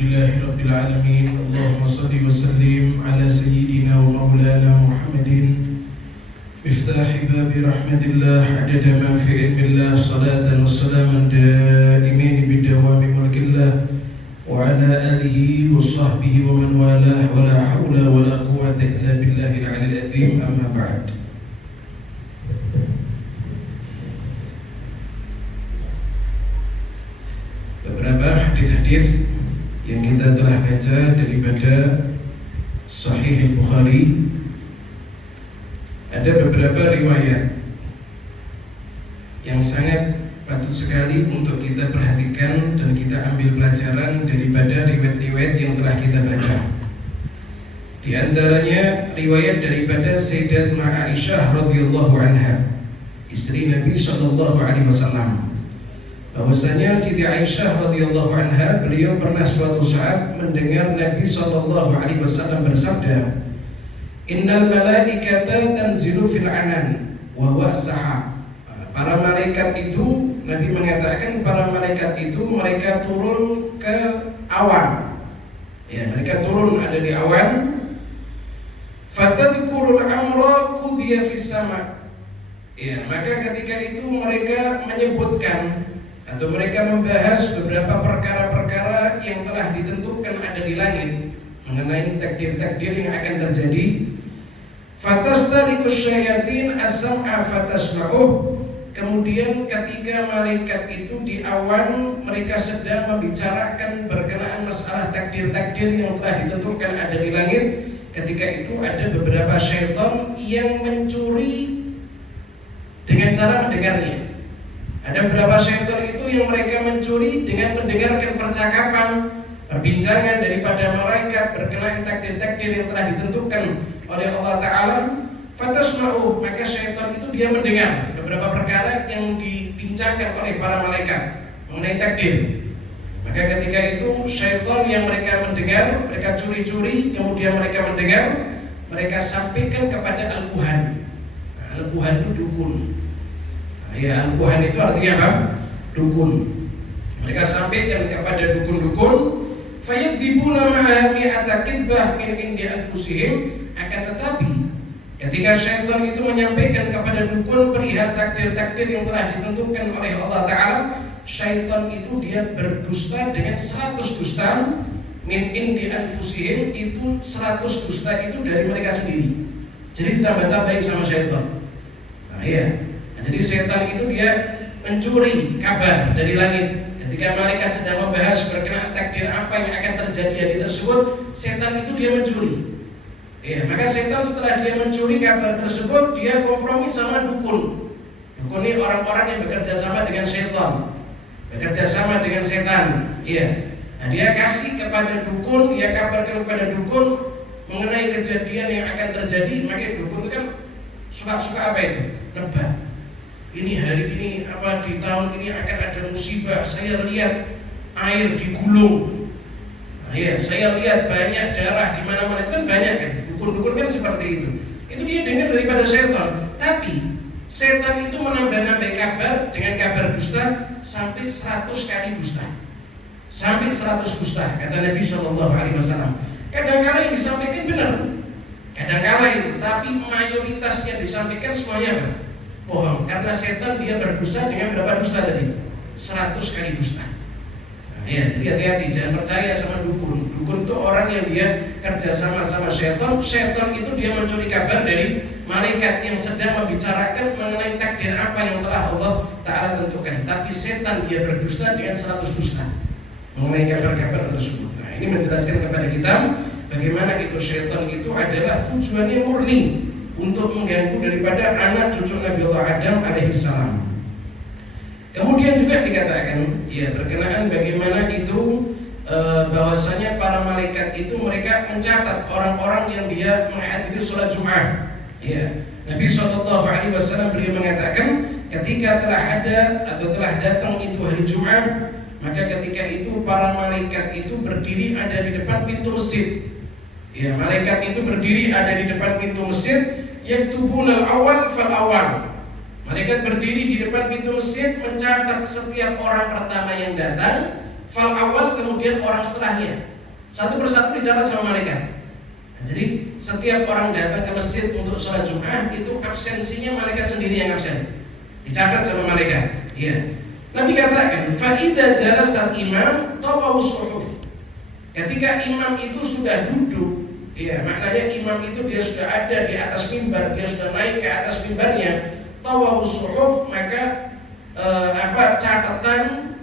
لله رب العالمين. اللهم صل وسلم على سيدنا ومولانا محمد مفتاح باب رحمة الله عدد ما في علم الله، صلاة وسلاما دائمين بدوام ملك الله وعلى آله وصحبه ومن والاه، ولا حول ولا قوة إلا بالله العلي العظيم. أما بعد. Beberapa hadis-hadis yang kita telah baca daripada Sahih Bukhari, ada beberapa riwayat yang sangat patut sekali untuk kita perhatikan dan kita ambil pelajaran daripada riwayat-riwayat yang telah kita baca. Di antaranya riwayat daripada Sayyidatuna Aisyah radhiyallahu anha, istri Nabi sallallahu alaihi wasallam, bahwasanya Siti Aisyah radhiyallahu anha, beliau pernah suatu saat mendengar Nabi sallallahu alaihi wasallam bersabda, "Innal malaikata tanzilu fil anan wa huwa as-sahab." Para malaikat itu, Nabi mengatakan para malaikat itu mereka turun ke awan. Ya, mereka turun ada di awan. Fatadkurul amra qudiya fis sama. Ya, maka ketika itu mereka menyebutkan atau mereka membahas beberapa perkara-perkara yang telah ditentukan ada di langit mengenai takdir-takdir yang akan terjadi. Fatastariqus syayatin as-sam'a fatasma'uh. Kemudian ketika malaikat itu di awan, mereka sedang membicarakan berkenaan masalah takdir-takdir yang telah ditentukan ada di langit. Ketika itu ada beberapa syaitan yang mencuri dengan cara mendengarnya. Ada beberapa syaitan itu yang mereka mencuri dengan mendengarkan percakapan, perbincangan daripada malaikat berkenaan takdir-takdir yang telah ditentukan oleh Allah Ta'ala. Fatasma'u, maka syaitan itu dia mendengar beberapa perkara yang dibincangkan oleh para malaikat mengenai takdir. Maka ketika itu syaitan yang mereka mendengar, mereka curi-curi, kemudian mereka mendengar, mereka sampaikan kepada al-kuhan. Al-kuhan itu dukun. Ya, al-kuhan itu artinya apa? Dukun. Mereka sampaikan kepada dukun-dukun, fayadzibuna ma'a mi'ata kidbah min indi anfusihim. Akan tetapi ketika syaitan itu menyampaikan kepada dukun perihal takdir-takdir yang telah ditentukan oleh Allah Ta'ala, syaitan itu dia berdusta dengan 100 dusta. Min indi anfusihim, itu 100 dusta itu dari mereka sendiri. Jadi ditambah-tambahi sama syaitan. Nah ya, jadi setan itu dia mencuri kabar dari langit. Ketika malaikat sedang membahas berkenaan takdir apa yang akan terjadi hari tersebut, setan itu dia mencuri. Ya, maka setan setelah dia mencuri kabar tersebut, dia kompromi sama dukun. Dukun ini orang-orang yang bekerja sama dengan setan, bekerja sama dengan setan. Ya, nah, dia kasih kepada dukun, dia kabarkan kepada dukun mengenai kejadian yang akan terjadi. Maka dukun itu kan suka apa itu? Nebak. Ini hari ini apa, di tahun ini akan ada musibah. Saya lihat air digulung. Nah, ya, saya lihat banyak darah di mana-mana. Itu kan banyak kan. Dukun-dukun kan seperti itu. Itu dia dengar daripada setan. Tapi setan itu menambah-nambah kabar dengan kabar dusta sampai 100 kali dusta. Sampai 100 dusta, kata Nabi Shallallahu Alaihi Wasallam. Kadang-kadang yang disampaikan benar, kadang-kadang itu, tapi mayoritas yang disampaikan semuanya apa? Bohong, karena setan dia berdusta dengan berapa dusta tadi? 100 kali dusta. Nah, ya, jadi hati-hati, jangan percaya sama dukun. Dukun itu orang yang dia kerja sama setan. Setan itu dia mencuri kabar dari malaikat yang sedang membicarakan mengenai takdir apa yang telah Allah Ta'ala tentukan. Tapi setan dia berdusta dengan 100 dusta mengenai kabar-kabar tersebut. Nah, ini menjelaskan kepada kita bagaimana itu setan itu adalah tujuannya murni untuk mengganggu daripada anak cucu Nabi Allah Adam alaihissalam. Kemudian juga dikatakan, ya, berkenaan bagaimana itu bahwasanya para malaikat itu mereka mencatat orang-orang yang dia menghadiri sholat Jumat. Ya, Nabi Shallallahu Alaihi Wasallam beliau mengatakan, ketika telah ada atau telah datang itu hari Jumat, maka ketika itu para malaikat itu berdiri ada di depan pintu masjid. Ya, malaikat itu berdiri ada di depan pintu masjid. Yaktubunal awal fal awal. Malaikat berdiri di depan pintu masjid mencatat setiap orang pertama yang datang. fal awal kemudian orang setelahnya. Satu persatu dicatat sama malaikat. Nah, jadi setiap orang datang ke masjid untuk sholat Jumat itu absensinya malaikat sendiri yang absen. Dicatat sama malaikat. Iya. Nabi katakan, fa idza jalasa imam tawaw suhuf. Ketika imam itu sudah duduk, ya maknanya imam itu dia sudah ada di atas mimbar, dia sudah naik ke atas mimbarnya, tawaw suhuf, maka catatan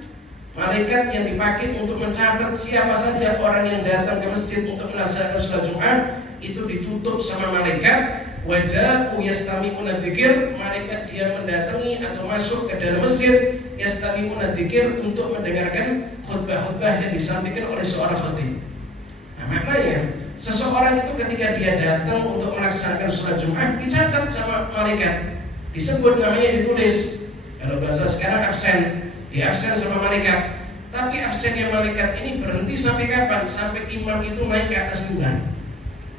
malaikat yang dipakai untuk mencatat siapa saja orang yang datang ke masjid untuk melaksanakan sholat Jumat itu ditutup sama malaikat. Wajah yastami'una dzikir, malaikat dia mendatangi atau masuk ke dalam masjid yastami'una dzikir untuk mendengarkan khutbah-khutbah yang disampaikan oleh seorang khatib. Nah, maknanya seseorang itu ketika dia datang untuk melaksanakan sholat Jumat dicatat sama malaikat, disebut namanya, ditulis. Kalau bahasa sekarang absen, diabsen sama malaikat. Tapi absennya malaikat ini berhenti sampai kapan? Sampai imam itu naik ke atas mimbar.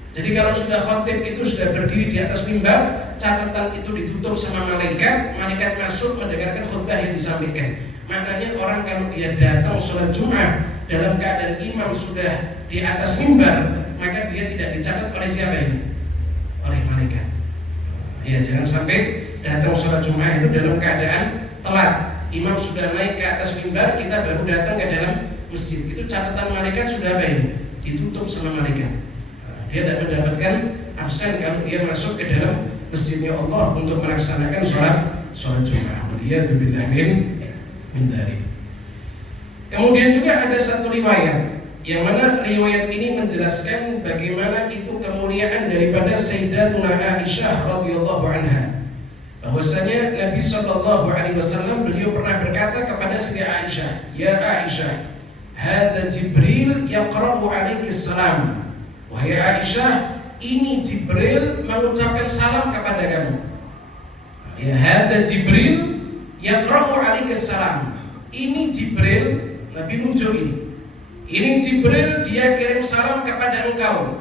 Jadi kalau sudah khatib itu sudah berdiri di atas mimbar, catatan itu ditutup sama malaikat, malaikat masuk mendengarkan khutbah yang disampaikan. Maknanya orang kalau dia datang sholat Jumat dalam keadaan imam sudah di atas mimbar, maka dia tidak dicatat oleh siapa ini? Oleh malaikat. Ya, jangan sampai datang sholat Jumat itu dalam keadaan telat. Imam sudah naik ke atas mimbar, kita baru datang ke dalam masjid. Itu catatan malaikat sudah apa ini? Ditutup sama malaikat. Dia tidak mendapatkan absen kalau dia masuk ke dalam masjidnya Allah untuk melaksanakan sholat Jumat. Dia billah min dzalik. Kemudian juga ada satu riwayat yang mana riwayat ini menjelaskan bagaimana itu kemuliaan daripada Sayyidatuna Aisyah radhiyallahu anha. Bahwasanya Nabi sallallahu alaihi wasallam beliau pernah berkata kepada Siti Aisyah, "Ya Aisyah, hadza Jibril yaqra'u 'alaiki salam." Wahai Aisyah, ini Jibril mengucapkan salam kepada kamu. Ya, hadza Jibril yaqra'u 'alaika salam. Ini Jibril, Nabi nunjuk ini. Ini Jibril, dia kirim salam kepada engkau.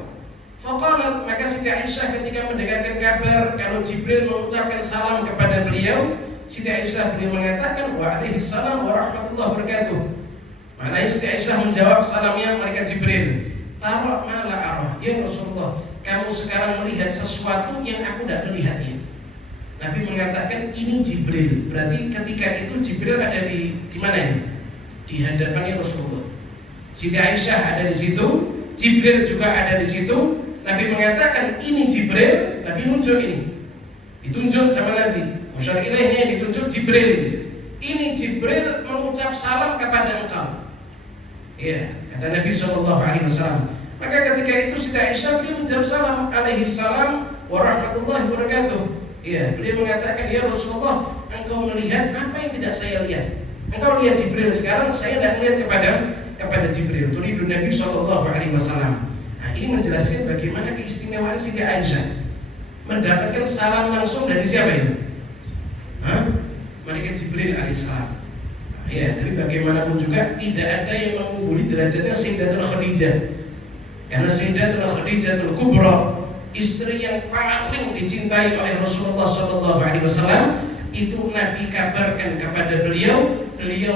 Faqalat, maka Siti Aisyah ketika mendengarkan kabar kalau Jibril mengucapkan salam kepada beliau, Siti Aisyah beliau mengatakan wa alaihi salam wa rahmatullahi wabarakatuh. Maknanya Siti Aisyah menjawab salamnya malaikat Jibril. Tara mala arah, ya Rasulullah, kamu sekarang melihat sesuatu yang aku tidak melihatnya. Nabi mengatakan ini Jibril. Berarti ketika itu Jibril ada di mana ini? Di hadapannya Rasulullah. Siti Aisyah ada di situ, Jibril juga ada di situ. Nabi mengatakan ini Jibril. Nabi nunjuk ini, ditunjuk sama Nabi. Musyar ilaihnya ditunjuk Jibril ini. Ini Jibril mengucap salam kepada engkau. Ya, kata Nabi SAW. Maka ketika itu Siti Aisyah beliau menjawab salam alaihi salam wa rahmatullahi wabarakatuh. Ya, beliau mengatakan, ya Rasulullah, engkau melihat apa yang tidak saya lihat. Engkau lihat Jibril sekarang, saya tidak melihat kepada Jibril. Turidu Nabi SAW. Nah, ini menjelaskan bagaimana keistimewaan Siti Aisyah mendapatkan salam langsung dari siapa ini? Malaikat Jibril alaihissalam. Ya, tapi bagaimanapun juga tidak ada yang mengungguli derajatnya Sayyidatuna Khadijah. Karena Sayyidatuna Khadijatul Kubra, istri yang paling dicintai oleh Rasulullah SAW, itu Nabi kabarkan kepada beliau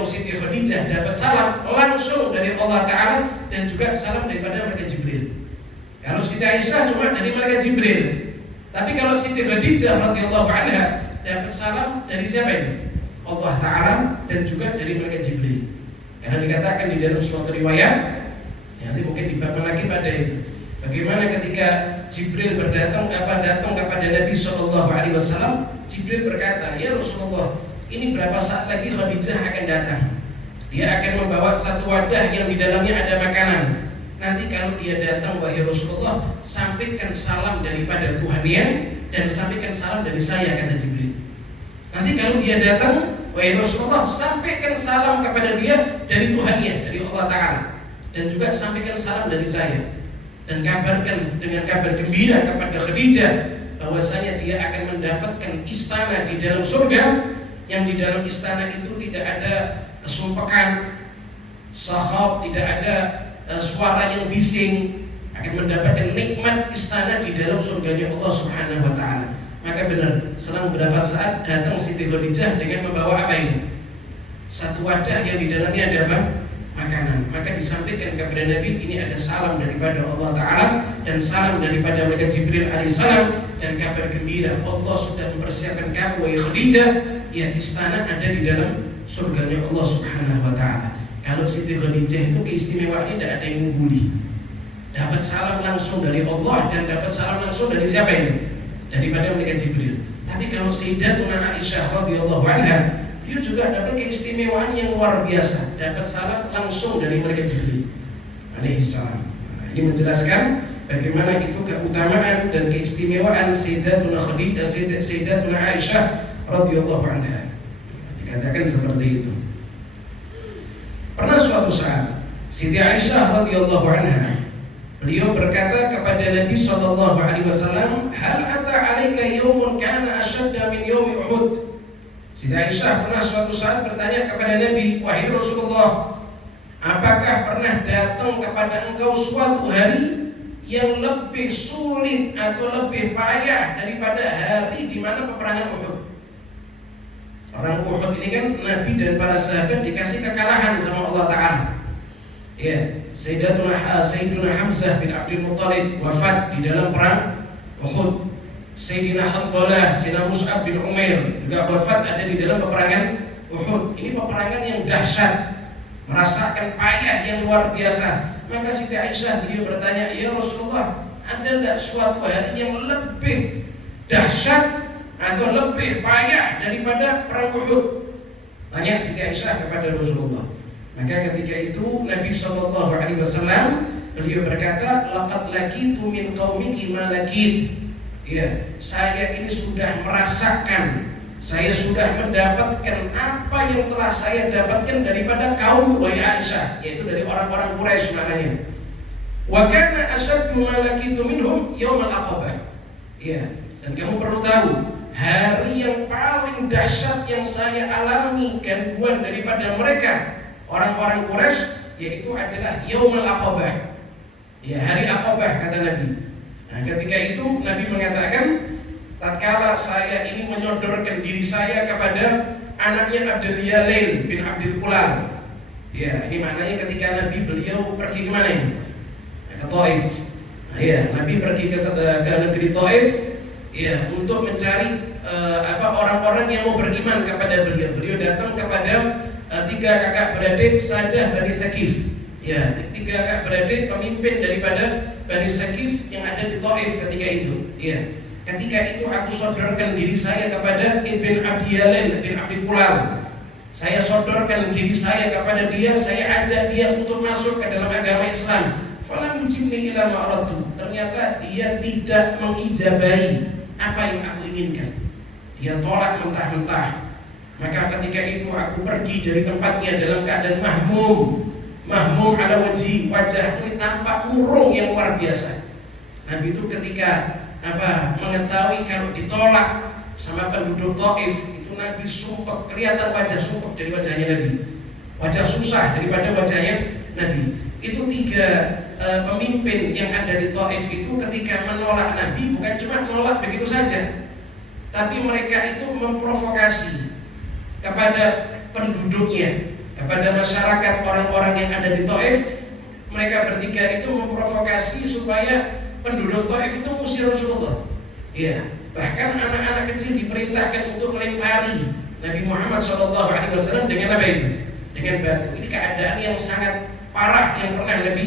Siti Khadijah dapat salam langsung dari Allah Ta'ala dan juga salam daripada malaikat Jibril. Kalau Siti Aisyah cuma dari malaikat Jibril, tapi kalau Siti Khadijah radhiyallahu anha dapat salam dari siapa ini? Allah Ta'ala dan juga dari malaikat Jibril. Karena dikatakan di dalam suatu riwayat, nanti mungkin dibahas lagi pada itu, bagaimana ketika Jibril datang kepada Nabi SAW, Jibril berkata, ya Rasulullah, ini berapa saat lagi Khadijah akan datang. Dia akan membawa satu wadah yang di dalamnya ada makanan. Nanti kalau dia datang, wahai Rasulullah, sampaikan salam daripada Tuhannya dan sampaikan salam dari saya, kata Jibril. Nanti kalau dia datang, wahai Rasulullah, sampaikan salam kepada dia dari Tuhannya, dari Allah Ta'ala, dan juga sampaikan salam dari saya. Dan kabarkan dengan kabar gembira kepada Khadijah bahwasanya dia akan mendapatkan istana di dalam surga, yang di dalam istana itu tidak ada kesumpakan, sahab, tidak ada suara yang bising, akan mendapatkan nikmat istana di dalam surganya Allah Subhanahu wa Ta'ala. Maka benar, selang beberapa saat datang Siti Khadijah dengan membawa apa ini? Satu wadah yang di dalamnya ada apa? makanan. Maka disampaikan kepada Nabi, ini ada salam daripada Allah Ta'ala dan salam daripada malaikat Jibril alaihissalam, dan kabar gembira, Allah sudah mempersiapkan kamu wahai Khadijah, ya istana ada di dalam surganya Allah Subhanahu wa Ta'ala. Kalau Siti Khadijah itu keistimewaannya tidak ada yang mengguli, dapat salam langsung dari Allah dan dapat salam langsung dari siapa ini? Daripada malaikat Jibril. Tapi kalau Sayyidatuna Aisyah radhiyallahu anha, dia juga dapat keistimewaan yang luar biasa, dapat salam langsung dari malaikat Jibril alaihissalam. Ini menjelaskan bagaimana itu keutamaan dan keistimewaan Sayyidatuna Khadijah, Sayyidatuna Aisyah radhiyallahu anha. Dikatakan seperti itu. Pernah suatu saat Siti Aisyah radhiyallahu anha, beliau berkata kepada Nabi sallallahu alaihi wasallam, "Hal ata 'alaika yawmun kana ashadda min yawmi Uhud?" Siti Aisyah pernah suatu saat bertanya kepada Nabi, "Wahai Rasulullah, apakah pernah datang kepada engkau suatu hari yang lebih sulit atau lebih payah daripada hari di mana peperangan Uhud?" Perang Uhud ini kan Nabi dan para sahabat dikasih kekalahan sama Allah Ta'ala. Ya, Sayyiduna Hamzah bin Abdul Muttalib wafat di dalam perang Uhud. Sayyidina Hanzalah, Sayyidina Mus'ab bin Umair juga wafat ada di dalam peperangan Uhud. Ini peperangan yang dahsyat, merasakan payah yang luar biasa. Maka Siti Aisyah beliau bertanya, "Ya Rasulullah, ada tidak suatu hari yang lebih dahsyat atau lebih payah daripada perang Uhud?" Tanya Siti Aisyah kepada Rasulullah. Maka ketika itu Nabi sallallahu alaihi wasallam beliau berkata, "Laqad laqitu min qaumiki ma laqit." Ya, saya ini sudah merasakan, saya sudah mendapatkan apa yang telah saya dapatkan daripada kaum wahai Aisyah, yaitu dari orang-orang Quraisy maknanya. Wa kana ashaddu ma laqitu minhum yaumul aqabah. Ya, dan kamu perlu tahu, hari yang paling dahsyat yang saya alami gangguan daripada mereka orang-orang Quraisy yaitu adalah yaumul aqabah. Ya, hari Aqabah kata Nabi. Nah, ketika itu Nabi mengatakan, tatkala saya ini menyodorkan diri saya kepada anaknya Abdul Yalail bin Abdul Kulal. Ya, ini maknanya ketika Nabi beliau pergi ke mana ini? Ke Taif. Nah, ya, Nabi pergi ke negeri Taif, ya, untuk mencari orang-orang yang mau beriman kepada beliau. Beliau datang kepada tiga kakak beradik Sadah Bani Thaqif. Ya, tiga kakak beradik pemimpin daripada Bani Thaqif yang ada di Taif ketika itu. Ya, ketika itu aku sodorkan diri saya kepada Ibn Abi Yalail bin Abdul Kulal. Saya sodorkan diri saya kepada dia, saya ajak dia untuk masuk ke dalam agama Islam. Falam yujibni ila ma'aradu. Ternyata dia tidak mengijabahi apa yang aku inginkan. Dia tolak mentah-mentah. Maka ketika itu aku pergi dari tempatnya dalam keadaan mahmum ala wajhi, wajah ini tampak murung yang luar biasa. Nabi itu ketika mengetahui kalau ditolak sama penduduk Taif, itu Nabi sumpah, kelihatan wajah sumpah dari wajahnya Nabi, wajah susah daripada wajahnya Nabi. Itu tiga pemimpin yang ada di Taif itu ketika menolak Nabi bukan cuma menolak begitu saja, tapi mereka itu memprovokasi kepada penduduknya, kepada masyarakat orang-orang yang ada di Taif. Mereka bertiga itu memprovokasi supaya penduduk Taif itu musir Rasulullah. Ya, bahkan anak-anak kecil diperintahkan untuk melempari Nabi Muhammad SAW dengan apa itu? Dengan batu. Ini keadaan yang sangat parah yang pernah Nabi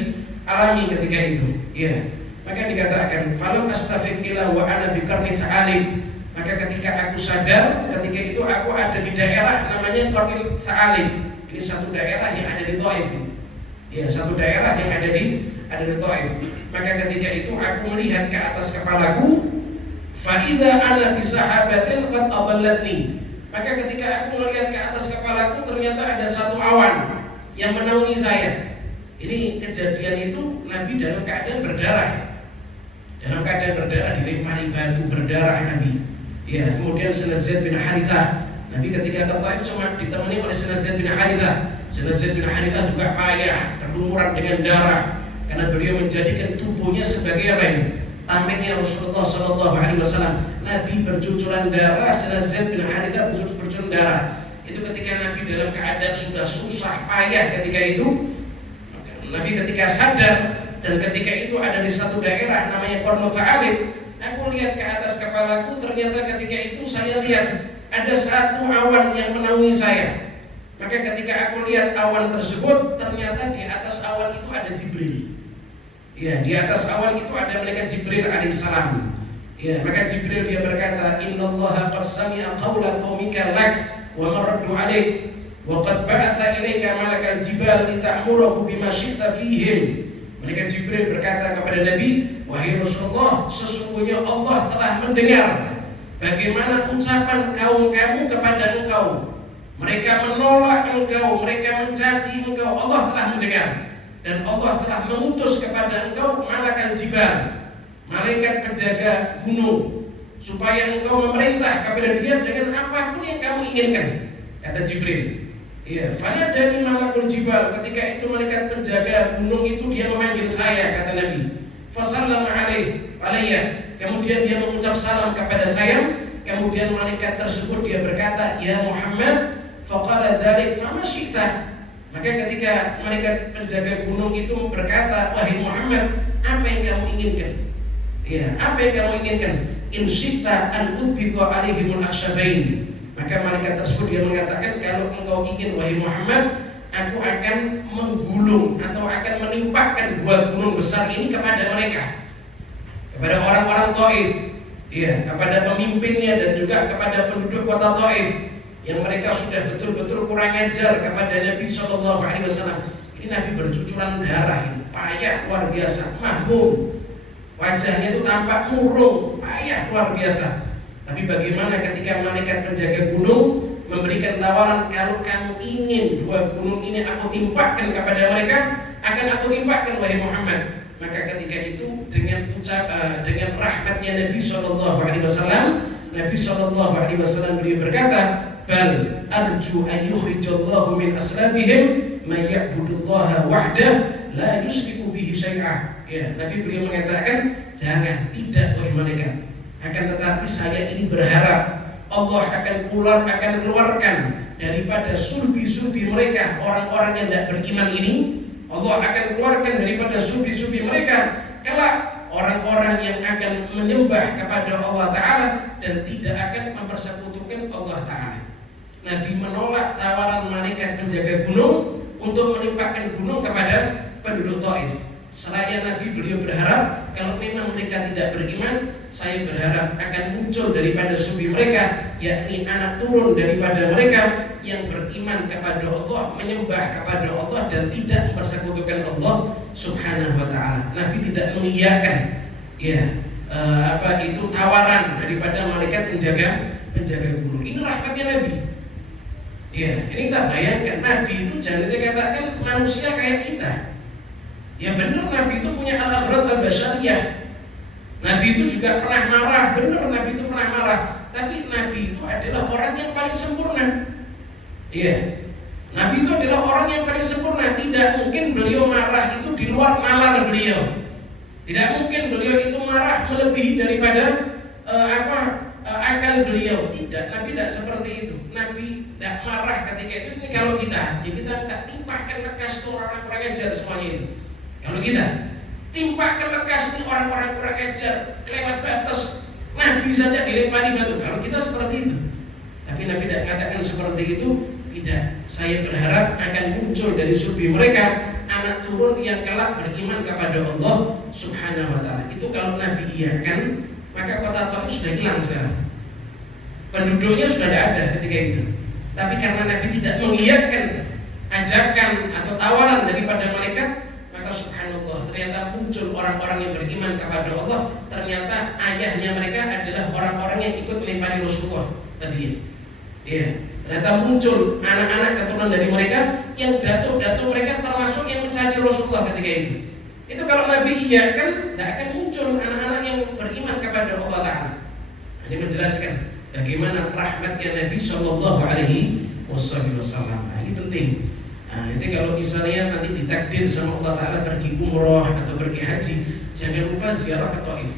alami ketika itu. Ya, maka dikatakan falam astafiq ila wa ana biqarni tha'alib. Maka ketika aku sadar, ketika itu aku ada di daerah namanya Qarnil Tha'alib. Ini satu daerah yang ada di Taif. Ya, satu daerah yang ada di Taif. Maka ketika itu aku melihat ke atas kepalaku, fa idza ana bi sahabatin qad adallatni. Maka ketika aku melihat ke atas kepalaku ternyata ada satu awan yang menaungi saya. Ini kejadian itu Nabi dalam keadaan berdarah. Dalam keadaan berdarah, dilempari batu berdarah Nabi. Ya, kemudian Sayyidina Zaid bin Harithah. Nabi ketika ke Taif cuma ditemani oleh Sayyidina Zaid bin Harithah. Sayyidina Zaid bin Harithah juga payah, berlumuran dengan darah karena beliau menjadikan tubuhnya sebagai apa ini? Tamengnya Rasulullah SAW. Nabi bercucuran darah, Sayyidina Zaid bin Harithah bercucuran darah. Itu ketika Nabi dalam keadaan sudah susah payah ketika itu, Nabi ketika sadar dan ketika itu ada di satu daerah namanya Qarnu Tha'alib, aku lihat ke atas kepalaku, ternyata ketika itu saya lihat ada satu awan yang menaungi saya. Maka ketika aku lihat awan tersebut, ternyata di atas awan itu ada Jibril. Ya, di atas awan itu ada malaikat Jibril alaihissalam. Ya, maka Jibril dia berkata, "Innallaha qad sami'a qawla qaumika lak wa maraddu 'alaik wa qad ba'atha ilaika malakal jibal lita'murahu bima syi'ta fihim." Malaikat Jibril berkata kepada Nabi, "Wahai Rasulullah, sesungguhnya Allah telah mendengar bagaimana ucapan kaum kamu kepada engkau. Mereka menolak engkau, mereka mencaci engkau. Allah telah mendengar. Dan Allah telah mengutus kepada engkau malakal jibal, malaikat penjaga gunung, supaya engkau memerintah kepada dia dengan apapun yang kamu inginkan." Kata Jibril. Iya, fana dari malakul jibal, ketika itu malaikat penjaga gunung itu dia memanggil saya, kata Nabi. Fasallama alayya, kemudian dia mengucap salam kepada saya. Kemudian malaikat tersebut dia berkata, "Ya Muhammad, faqala dzalik fama syi'ta." Maka ketika malaikat penjaga gunung itu berkata, "Wahai Muhammad, apa yang kamu inginkan?" Ya, apa yang kamu inginkan? "In syi'ta an udbiqa alaihimul akhshabain." Maka malaikat tersebut dia mengatakan, "Kalau engkau ingin wahai Muhammad, aku akan menggulung atau akan menimpakan dua gunung besar ini kepada mereka, kepada orang-orang Taif, ya, kepada pemimpinnya dan juga kepada penduduk kota Taif yang mereka sudah betul-betul kurang ajar kepada Nabi Shallallahu Alaihi Wasallam." Ini Nabi bercucuran darah, ini payah luar biasa, mahmum, wajahnya itu tampak murung, payah luar biasa. Tapi bagaimana ketika malaikat penjaga gunung memberikan tawaran, "Kalau kamu ingin dua gunung ini aku timpakan kepada mereka, akan aku timpakan wahai Muhammad." Maka ketika itu dengan rahmatnya Nabi Shallallahu Alaihi Wasallam, Nabi Shallallahu Alaihi Wasallam beliau berkata, "Bal arju an yukhrijallahu min aslabihim man ya'budullaha wahdah la yusyriku bihi syai'a." Ya, Nabi beliau mengatakan, "Jangan, tidak wahai malaikat. Akan tetapi saya ini berharap Allah akan keluarkan daripada sulbi-sulbi mereka orang-orang yang tidak beriman ini. Allah akan keluarkan daripada sulbi-sulbi mereka kelak orang-orang yang akan menyembah kepada Allah Ta'ala dan tidak akan mempersekutukan Allah Ta'ala." Nabi menolak tawaran malaikat penjaga gunung untuk menimpakan gunung kepada penduduk Taif. Seraya Nabi beliau berharap kalau memang mereka tidak beriman, saya berharap akan muncul daripada subi mereka, yakni anak turun daripada mereka yang beriman kepada Allah, menyembah kepada Allah dan tidak mempersekutukan Allah Subhanahu wa Ta'ala. Nabi tidak mengiyakan itu tawaran daripada malaikat penjaga gunung. Ini rahmatnya Nabi. Ya, ini kita bayangkan Nabi itu jangan dikatakan manusia kayak kita. Ya benar, Nabi itu punya al-aghrad al-basyariyah. Nabi itu juga pernah marah, benar Nabi itu pernah marah. Tapi Nabi itu adalah orang yang paling sempurna. Iya, Nabi itu adalah orang yang paling sempurna. Tidak mungkin beliau marah itu di luar nalar beliau. Tidak mungkin beliau itu marah melebihi daripada akal beliau. Tidak, Nabi tidak seperti itu. Nabi tidak marah ketika itu. Ini kalau kita, ya kita minta timpakan lekas tuh orang-orang ajar semuanya itu. Kalau kita timpakan lekas nih orang-orang kurang ajar, kelewat batas, Nabi saja dilempari batu. Kalau kita seperti itu. Tapi Nabi tidak mengatakan seperti itu. Tidak. Saya berharap akan muncul dari sulbi mereka anak turun yang kelak beriman kepada Allah Subhanahu wa Ta'ala. Itu kalau Nabi iyakan, maka kota Taif sudah hilang sekarang. Penduduknya sudah tidak ada ketika itu. Tapi karena Nabi tidak mengiyakan ajakan atau tawaran daripada malaikat, maka subhanallah ternyata muncul orang-orang yang beriman kepada Allah. Ternyata ayahnya mereka adalah orang-orang yang ikut melempari Rasulullah tadi. Ya, ternyata muncul anak-anak keturunan dari mereka yang datuk-datuk mereka termasuk yang mencaci Rasulullah ketika itu. Itu kalau Nabi iyakan, tidak akan muncul anak-anak yang beriman kepada Allah Ta'ala. Ini menjelaskan bagaimana rahmatnya Nabi Shallallahu Alaihi Wasallam. Nah, ini penting. Nah, itu kalau misalnya nanti ditakdir sama Allah Ta'ala pergi umroh atau pergi haji, jangan lupa ziarah ke Taif.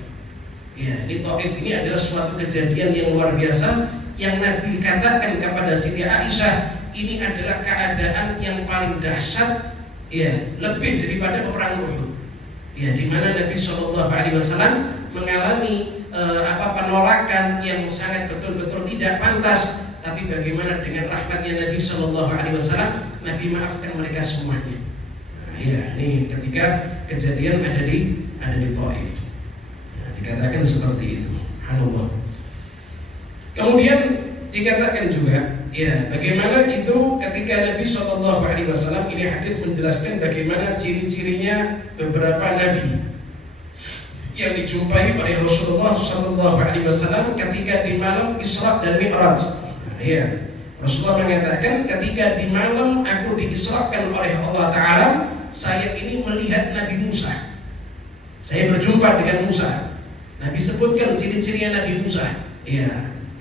Ya, ini Taif ini adalah suatu kejadian yang luar biasa yang Nabi katakan kepada Siti Aisyah, ini adalah keadaan yang paling dahsyat Ya, lebih daripada peperangan Uhud. Ya, di mana Nabi Shallallahu Alaihi Wasallam mengalami penolakan yang sangat betul-betul tidak pantas, tapi bagaimana dengan rahmatnya Nabi Shallallahu Alaihi Wasallam, Nabi maafkan mereka semuanya. Nah, ya, ini ketika kejadian ada di Taif, nah, dikatakan seperti itu. Subhanallah. Kemudian dikatakan juga, ya, bagaimana itu ketika Nabi Shallallahu Alaihi Wasallam, ini hadis menjelaskan bagaimana ciri-cirinya beberapa nabi yang dijumpai oleh Rasulullah Shallallahu Alaihi Wasallam ketika di malam Isra dan Mi'raj. Nah, ya, Rasulullah mengatakan ketika di malam aku diisrakan oleh Allah Taala, saya ini melihat Nabi Musa. Saya berjumpa dengan Musa. Nabi sebutkan ciri-cirinya Nabi Musa. Ya,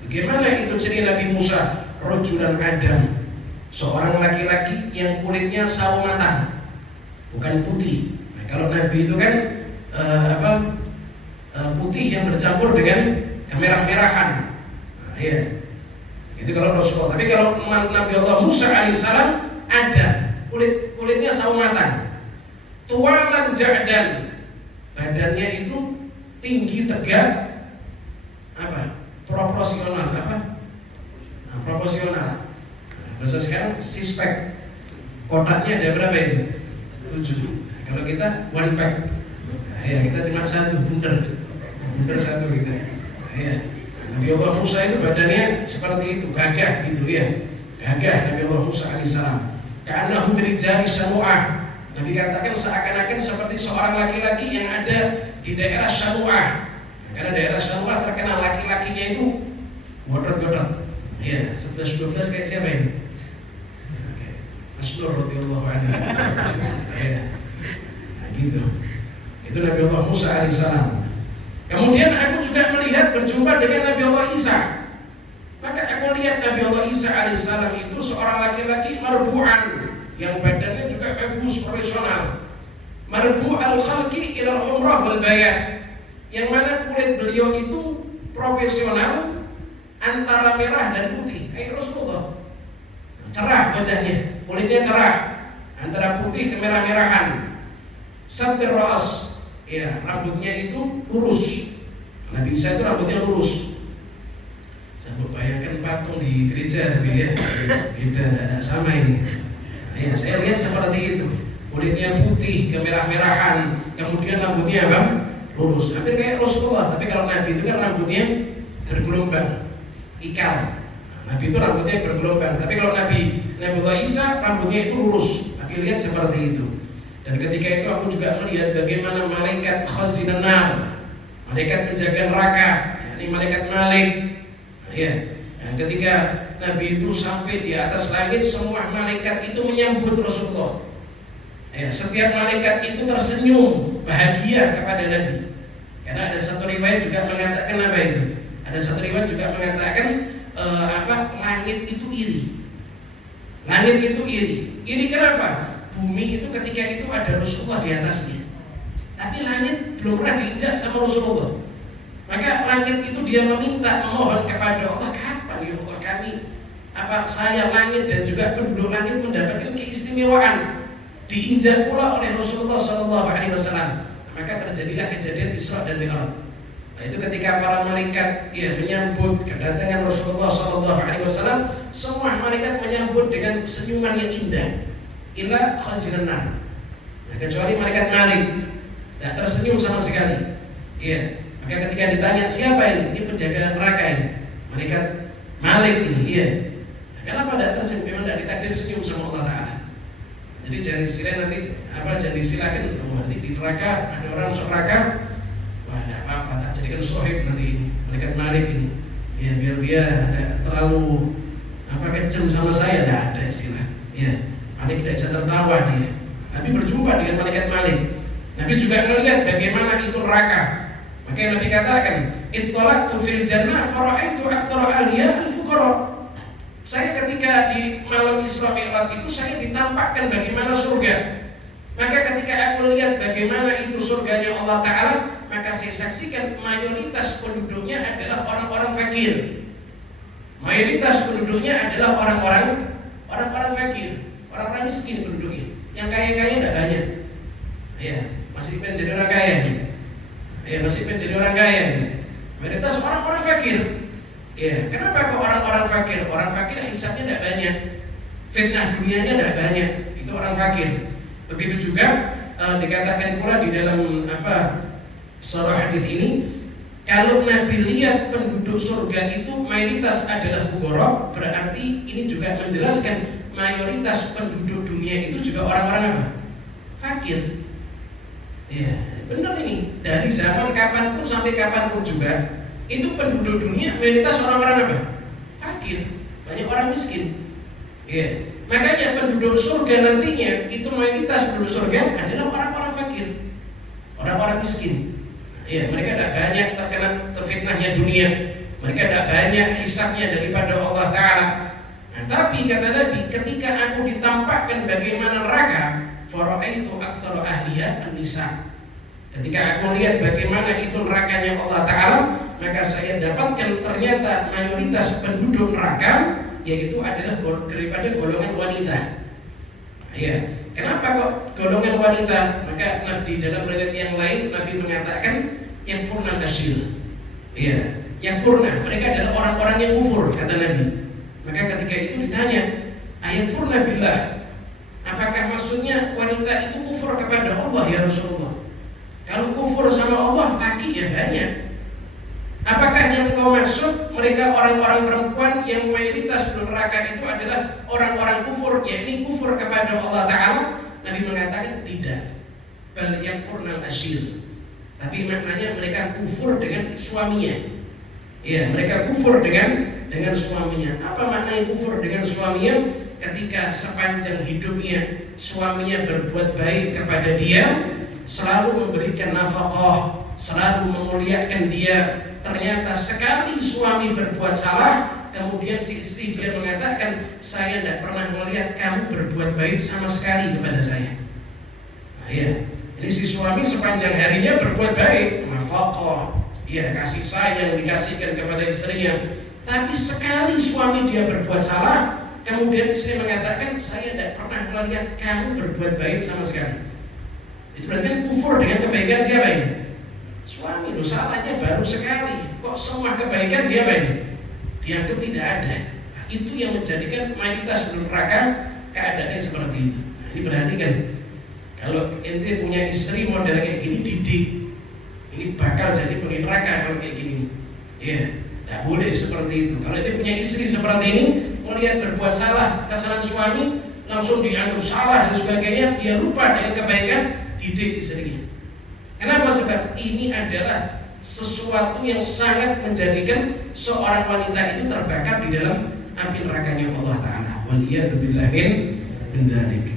bagaimana itu ciri Nabi Musa? Rajulan Adam, seorang laki-laki yang kulitnya sawo matang, bukan putih. Nah, kalau Nabi itu kan putih yang bercampur dengan kemerah-merahan. Nah, ya, itu kalau Rasulullah. Tapi kalau Nabi Allah Musa alaihissalam ada kulitnya sawo matang, tualan ja'dan, badannya itu tinggi tegak, proporsional, proporsional. Bahasa sekarang six-pack. Kotaknya ada berapa itu? 7. Nah, kalau kita one pack. Nah, ya, kita cuma satu, bundar satu gitu. Nah, ya. Nabi Allah Musa itu badannya seperti itu, gagah gitu ya. Gagah Nabi Allah Musa alaihissalam. Ka'annahu min rijali Shanu'ah. Nabi katakan seakan-akan seperti seorang laki-laki yang ada di daerah Shanu'ah. Karena daerah Shanu'ah terkenal laki-lakinya itu godot-godot. Ya, 11-12 kayak siapa ini? Mas Nur radhiyallahu anhu. Ya. Nah, gitu. Itu Nabi Allah Musa alaihissalam. Kemudian aku juga melihat berjumpa dengan Nabi Allah Isa. Maka aku lihat Nabi Allah Isa alaihissalam itu seorang laki-laki marbu'an, yang badannya juga bagus, profesional. Marbu' al-khalqi ila al-humrah wal bayad, yang mana kulit beliau itu profesional, antara merah dan putih, kayak Rasulullah. Cerah wajahnya, kulitnya cerah, antara putih ke merah-merahan. Satir ras, ya, rambutnya itu lurus. Nabi Isa itu rambutnya lurus. Saya bayangkan patung di gereja, tapi ya, tidak sama ini. Nah, ya, saya lihat seperti itu. Kulitnya putih ke merah-merahan, kemudian rambutnya lurus, hampir kayak Rasulullah. Tapi kalau Nabi itu kan rambutnya bergelombang, ikal. Nabi itu rambutnya bergelombang. Tapi kalau Nabi Allah Isa rambutnya itu lurus. Nabi lihat seperti itu. Dan ketika itu aku juga melihat bagaimana malaikat khazinan nar, malaikat penjaga neraka, yakni malaikat Malik. Nah, ya. Dan ketika Nabi itu sampai di atas langit, semua malaikat itu menyambut Rasulullah. Ya, setiap malaikat itu tersenyum bahagia kepada Nabi. Karena ada satu riwayat juga mengatakan apa itu? Ada satu riwayat juga mengatakan langit itu iri. Langit itu iri. Iri kenapa? Bumi itu ketika itu ada Rasulullah di atasnya. Tapi langit belum pernah diinjak sama Rasulullah. Maka langit itu dia memohon kepada Allah, kapan ya Allah kami, saya langit dan juga penduduk langit mendapatkan keistimewaan, diinjak pula oleh Rasulullah Shallallahu Alaihi Wasallam. Maka terjadilah kejadian Isra dan Mi'raj. Nah, itu ketika para malaikat menyambut kedatangan Rasulullah Shallallahu Alaihi Wasallam, semua malaikat menyambut dengan senyuman yang indah. Ila khazinan nar. Nah, kecuali malaikat Malik, tidak tersenyum sama sekali. Iya. Maka ketika ditanya siapa ini? Ini penjaga neraka ini. Malaikat Malik ini. Iya. Nah, kenapa tidak tersenyum? Memang tidak ditakdir senyum sama Allah Taala. Jadi jangan disilakan nanti jangan disilakan nanti di neraka ada orang masuk neraka. Wah, tidak apa-apa, tak jadikan sohib nanti ini malaikat Malik ini. Ya, biar dia tidak terlalu kejam sama saya, tidak ada istilah. Ya. Malik tidak bisa tertawa dia. Nabi berjumpa dengan malaikat Malik. Nabi juga melihat bagaimana itu neraka. Maka Nabi katakan, "Ittalaqtu fil jannah fara'aitu aktsara ahliha al-fuqara." Saya ketika di malam Isra Mi'raj itu saya ditampakkan bagaimana surga. Maka ketika aku melihat bagaimana itu surganya Allah Ta'ala, maka saya saksikan mayoritas penduduknya adalah orang-orang fakir. Mayoritas penduduknya adalah orang-orang fakir, orang-orang miskin penduduknya. Yang kaya-kaya tidak banyak. Ya, masih pengen jadi orang kaya. Ya, masih pengen jadi orang kaya. Mayoritas orang-orang fakir. Ya, kenapa kok orang-orang fakir? Orang fakir hisabnya tidak banyak, fitnah dunianya tidak banyak. Itu orang fakir. Begitu juga dikatakan pula di dalam surah hadis ini, kalau Nabi lihat penduduk surga itu mayoritas adalah fuqara, berarti ini juga menjelaskan mayoritas penduduk dunia itu juga orang-orang apa? Fakir. Ya, benar ini. Dari zaman kapanpun sampai kapanpun juga, itu penduduk dunia mayoritas orang-orang apa? Fakir. Banyak orang miskin. Ya. Makanya penduduk surga nantinya itu mayoritas penduduk surga adalah orang-orang fakir, orang-orang miskin. Ya, mereka tidak banyak terkena terfitnahnya dunia, mereka tidak banyak hisabnya daripada Allah Ta'ala. Nah, tapi kata Nabi, ketika aku ditampakkan bagaimana neraka, fara'aitu aktsara ahliha an-nisa. Ketika aku lihat bagaimana itu nerakanya Allah Ta'ala, maka saya dapatkan ternyata mayoritas penduduk neraka yaitu adalah daripada golongan wanita. Ya, kenapa kok golongan wanita? Maka di dalam riwayat yang lain Nabi mengatakan yang furna asyil. Ya, yang furna, mereka adalah orang-orang yang kufur, kata Nabi. Maka ketika itu ditanya, ayat furna billah, apakah maksudnya wanita itu kufur kepada Allah ya Rasulullah? Kalau kufur sama Allah, laki ya banyak. Apakah yang kau maksud mereka orang-orang perempuan yang mayoritas neraka itu adalah orang-orang kufur, yakni kufur kepada Allah Ta'ala? Nabi mengatakan tidak. Bal yakfurnal asyir. Tapi maknanya mereka kufur dengan suaminya. Ya, mereka kufur dengan suaminya. Apa maknanya kufur dengan suaminya? Ketika sepanjang hidupnya suaminya berbuat baik kepada dia, selalu memberikan nafkah, selalu memuliakan dia. Ternyata sekali suami berbuat salah, kemudian si istri dia mengatakan, saya tidak pernah melihat kamu berbuat baik sama sekali kepada saya. Nah, ya, ini si suami sepanjang harinya berbuat baik, nafkah, ya, kasih sayang dikasihkan kepada istrinya. Tapi sekali suami dia berbuat salah, kemudian istri mengatakan, saya tidak pernah melihat kamu berbuat baik sama sekali. Itu berarti kan kufur dengan kebaikan siapa ini? Suami. Loh, salahnya baru sekali, kok semua kebaikan dia apa ini? Dianggap tidak ada. Nah, itu yang menjadikan mayoritas penduduk neraka keadaannya seperti itu. Nah, ini perhatikan, kalau ente punya istri model kayak gini, didik, ini bakal jadi penduduk neraka kalau kayak gini. Ya, tidak boleh seperti itu. Kalau ente punya istri seperti ini, melihat berbuat salah, kesalahan suami, langsung dianggap salah dan sebagainya, dia lupa dengan kebaikan, didik istrinya. Kenapa? Sebab ini adalah sesuatu yang sangat menjadikan seorang wanita itu terbakar di dalam api nerakanya Allah Ta'ala. Waliyatubillahi min dzalik.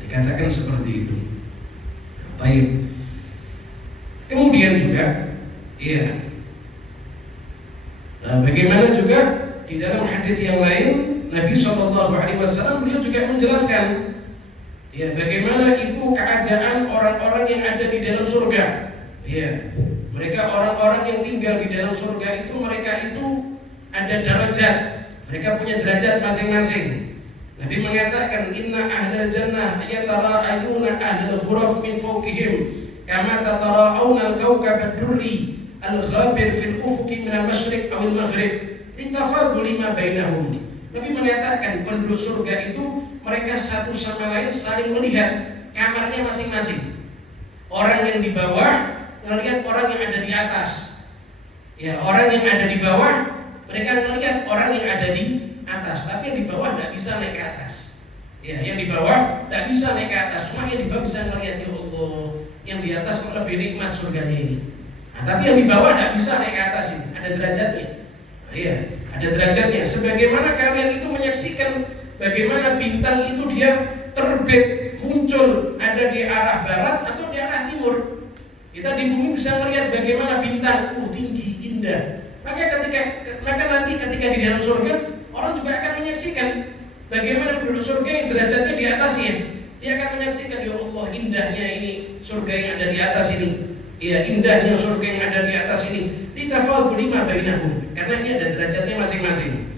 Dikatakan seperti itu. Baik. Kemudian juga, ya, bagaimana juga di dalam hadis yang lain Nabi SAW beliau juga menjelaskan, ya, bagaimana itu keadaan orang-orang yang ada di dalam surga. Ya, mereka orang-orang yang tinggal di dalam surga itu, mereka itu ada derajat, mereka punya derajat masing-masing. Nabi mengatakan, inna ahlal jannah yatara'ayuna ahlal ghuraf min fawqihim kama tatara'awna al-kawkab ad-durri al-ghabir fil ufuqi min al-masyriq awil maghrib litafaduli ma bainahum. Nabi mengatakan penduduk surga itu mereka satu sama lain saling melihat kamarnya masing-masing. Orang yang di bawah melihat orang yang ada di atas. Ya, orang yang ada di bawah mereka melihat orang yang ada di atas. Tapi yang di bawah tidak bisa naik ke atas. Ya, yang di bawah tidak bisa naik ke atas. Cuma yang di bawah bisa melihat, ya Allah, yang di atas kok lebih nikmat surganya ini. Nah, tapi yang di bawah tidak bisa naik ke atas ini. Ada derajatnya. Iya, ada derajatnya. Sebagaimana kalian itu menyaksikan bagaimana bintang itu dia terbit, muncul ada di arah barat atau di arah timur. Kita di bumi bisa melihat bagaimana bintang tinggi, indah. Maka nanti ketika di dalam surga, orang juga akan menyaksikan bagaimana penduduk surga yang derajatnya di atasnya. Dia akan menyaksikan, ya Allah, indahnya ini surga yang ada di atas ini. Ya, indahnya surga yang ada di atas ini. Litafaduli ma bainahum. Karena ini ada derajatnya masing-masing.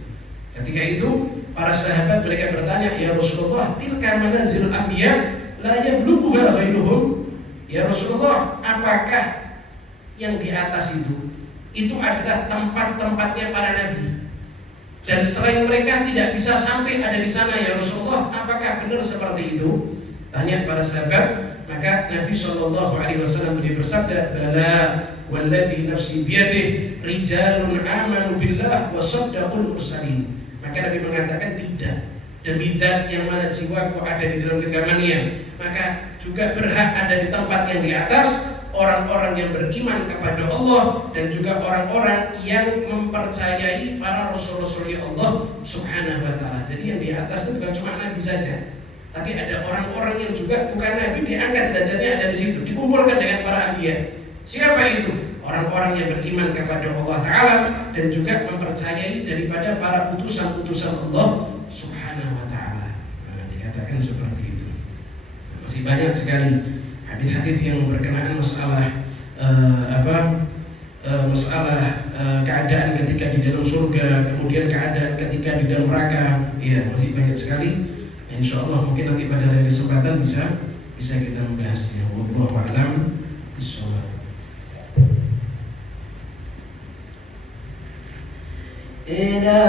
Ketika itu para sahabat mereka bertanya, ya Rasulullah, tilka manazilul anbiya, la yablughuha ghairuhum. Ya Rasulullah, apakah yang di atas itu adalah tempat-tempatnya para nabi, dan selain mereka tidak bisa sampai ada di sana ya Rasulullah, apakah benar seperti itu? Tanya para sahabat. Maka Nabi SAW beliau bersabda, bala walladzi nafsi biyadihi rijalun amanu billah wa saddaqul mursalin. Maka Nabi mengatakan tidak, demi zat yang mana jiwaku ada di dalam genggamannya, maka juga berhak ada di tempat yang di atas orang-orang yang beriman kepada Allah dan juga orang-orang yang mempercayai para rasul-rasul Allah Subhanahu wa taala. Jadi yang di atas itu bukan cuma nabi saja, tapi ada orang-orang yang juga bukan nabi, diangkat derajatnya ada di situ, dikumpulkan dengan para anbiya. Siapa itu? Orang-orang yang beriman kepada Allah taala dan juga mempercayai daripada para utusan-utusan Allah Subhanahu wa taala. Dikatakan seperti itu. Masih banyak sekali hadis-hadis yang berkenaan masalah keadaan ketika di dalam surga, kemudian keadaan ketika di dalam neraka. Ya, masih banyak sekali. Insyaallah mungkin nanti pada lain kesempatan bisa kita membahasnya. Wallahu a'lam bishawab. إلى